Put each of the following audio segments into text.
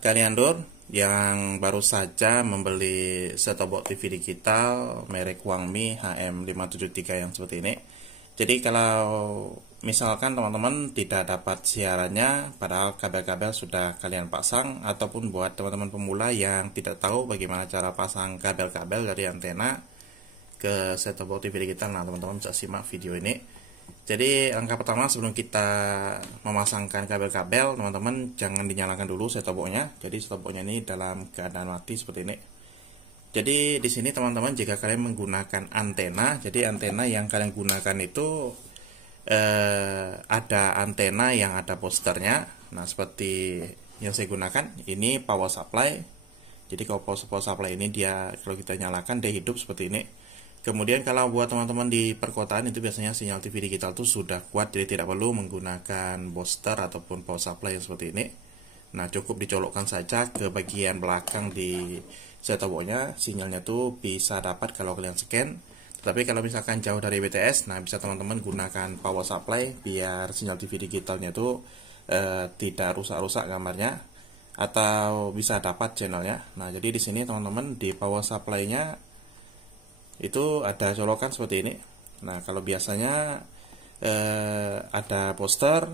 Buat kalian Dur yang baru saja membeli set-top box TV digital merek Huangmi HM573 yang seperti ini. Jadi kalau misalkan teman-teman tidak dapat siarannya padahal kabel-kabel sudah kalian pasang, ataupun buat teman-teman pemula yang tidak tahu bagaimana cara pasang kabel-kabel dari antena ke set-top box TV digital, nah teman-teman bisa simak video ini. Jadi langkah pertama sebelum kita memasangkan kabel-kabel, teman-teman jangan dinyalakan dulu set-top box-nya. Jadi set-top box-nya ini dalam keadaan mati seperti ini. Jadi di sini teman-teman jika kalian menggunakan antena, jadi antena yang kalian gunakan itu ada antena yang ada posternya. Nah seperti yang saya gunakan ini power supply. Jadi kalau power supply ini dia kalau kita nyalakan dia hidup seperti ini. Kemudian kalau buat teman-teman di perkotaan itu biasanya sinyal TV digital itu sudah kuat, jadi tidak perlu menggunakan booster ataupun power supply yang seperti ini. Nah cukup dicolokkan saja ke bagian belakang di set-top box-nya, sinyalnya tuh bisa dapat kalau kalian scan. Tapi kalau misalkan jauh dari BTS, nah bisa teman-teman gunakan power supply biar sinyal TV digitalnya tuh tidak rusak-rusak gambarnya, atau bisa dapat channelnya. Nah jadi di sini teman-teman di power supply-nya itu ada colokan seperti ini. Nah kalau biasanya ada poster,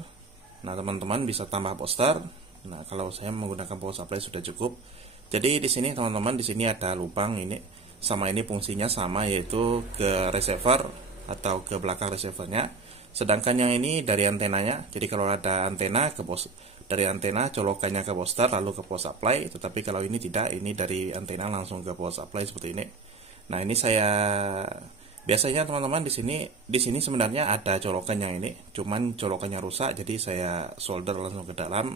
nah teman-teman bisa tambah poster. Nah kalau saya menggunakan power supply sudah cukup. Jadi di sini teman-teman di sini ada lubang ini, sama ini fungsinya sama, yaitu ke receiver atau ke belakang receivernya. Sedangkan yang ini dari antenanya. Jadi kalau ada antena ke dari antena colokannya ke poster lalu ke power supply. Tetapi kalau ini tidak, ini dari antena langsung ke power supply seperti ini. Nah ini saya biasanya teman-teman di sini sebenarnya ada colokannya ini, cuman colokannya rusak, jadi saya solder langsung ke dalam.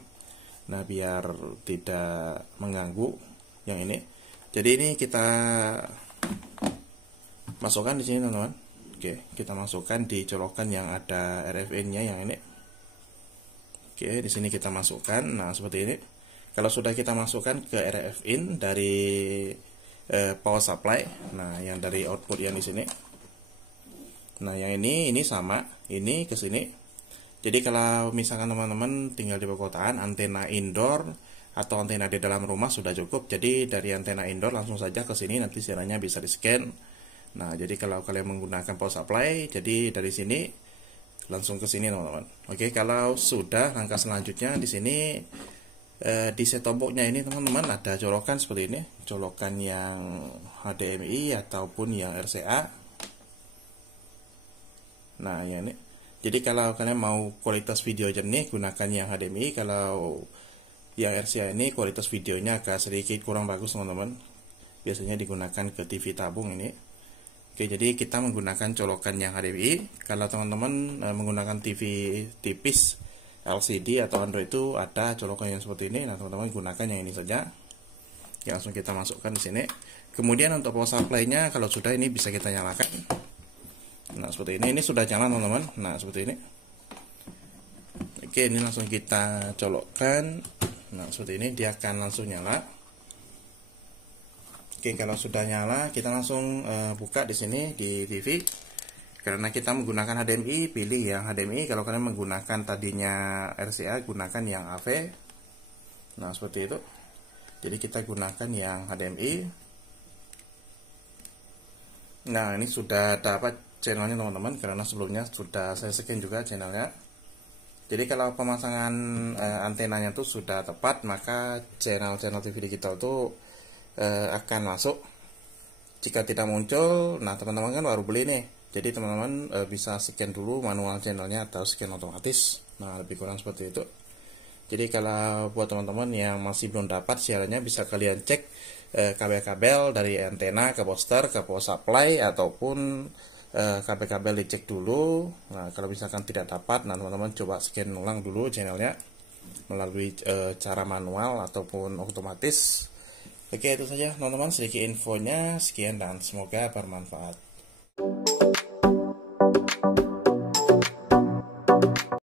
Nah biar tidak mengganggu yang ini. Jadi ini kita masukkan di sini teman-teman. Oke, kita masukkan di colokan yang ada RF-in-nya yang ini. Oke, di sini kita masukkan. Nah seperti ini. Kalau sudah kita masukkan ke RF-in dari power supply, nah yang dari output yang di sini, nah yang ini sama, ini ke sini. Jadi kalau misalkan teman-teman tinggal di perkotaan, antena indoor atau antena di dalam rumah sudah cukup. Jadi dari antena indoor langsung saja ke sini, nanti siarannya bisa di scan. Nah jadi kalau kalian menggunakan power supply, jadi dari sini langsung ke sini teman-teman. Oke, kalau sudah langkah selanjutnya di sini. Di set-top box-nya ini teman-teman ada colokan seperti ini, colokan yang HDMI ataupun yang RCA. Nah ya ini. Jadi kalau kalian mau kualitas video jernih gunakan yang HDMI, kalau yang RCA ini kualitas videonya agak sedikit kurang bagus teman-teman. Biasanya digunakan ke TV tabung ini. Oke, jadi kita menggunakan colokan yang HDMI. Kalau teman-teman menggunakan TV tipis LCD atau Android itu ada colokan yang seperti ini. Nah teman-teman gunakan yang ini saja. Ya, langsung kita masukkan di sini. Kemudian untuk power supply-nya kalau sudah ini bisa kita nyalakan. Nah seperti ini sudah nyala teman-teman. Nah seperti ini. Oke, ini langsung kita colokkan. Nah seperti ini dia akan langsung nyala. Oke, kalau sudah nyala kita langsung buka di sini di TV. Karena kita menggunakan HDMI, pilih yang HDMI. Kalau kalian menggunakan tadinya RCA, gunakan yang AV. Nah seperti itu. Jadi kita gunakan yang HDMI. Nah ini sudah dapat channelnya teman-teman, karena sebelumnya sudah saya scan juga channelnya. Jadi kalau pemasangan antenanya itu sudah tepat, maka channel-channel TV digital itu akan masuk. Jika tidak muncul, nah teman-teman kan baru beli nih. Jadi teman-teman bisa scan dulu manual channelnya atau scan otomatis. Nah lebih kurang seperti itu. Jadi kalau buat teman-teman yang masih belum dapat siarannya, bisa kalian cek kabel-kabel dari antena ke poster, ke power supply, ataupun kabel-kabel dicek dulu. Nah kalau misalkan tidak dapat, nah teman-teman coba scan ulang dulu channelnya melalui cara manual ataupun otomatis. Oke, itu saja teman-teman sedikit infonya. Sekian dan semoga bermanfaat.